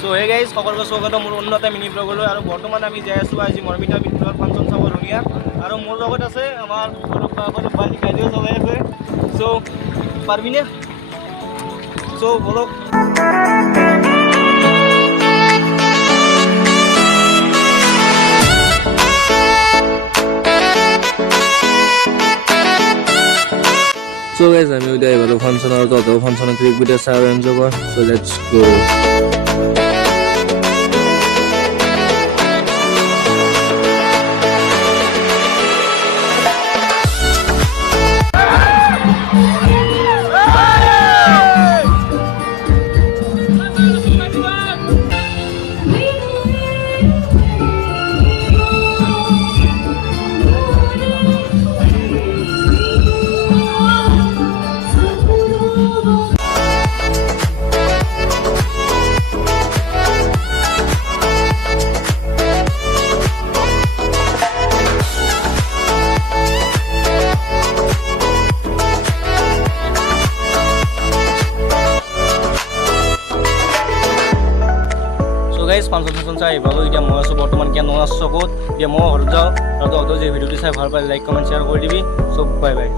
So hey guys সকলকে স্বাগত মোৰ অন্য এটা মিনি ব্লগলৈ আৰু বৰ্তমান আমি যাই আছোঁ আজি মৰমিতা বিদ্যালয় ফাংচন চাব ৰঙিয়াত আৰু মোৰ লগত আছে আমাৰ বালি গাড়ীও চলাই আছে চ' পাৰিবিনে চ' বলক So guys, I'm with the function or the function click with the sirens over. So let's go. Guys function চাই আহিবাগৈ এতিয়া মই আছোঁ বৰ্তমান কেনো আছোঁ ক'ত এতিয়া মই ঘৰত যাওঁ আৰু তহঁতেও যে ভিডিঅ'টো চাই ভাল পালে লাইক কমেণ্ট শ্বেয়াৰ কৰি দিবি চব বাই বাই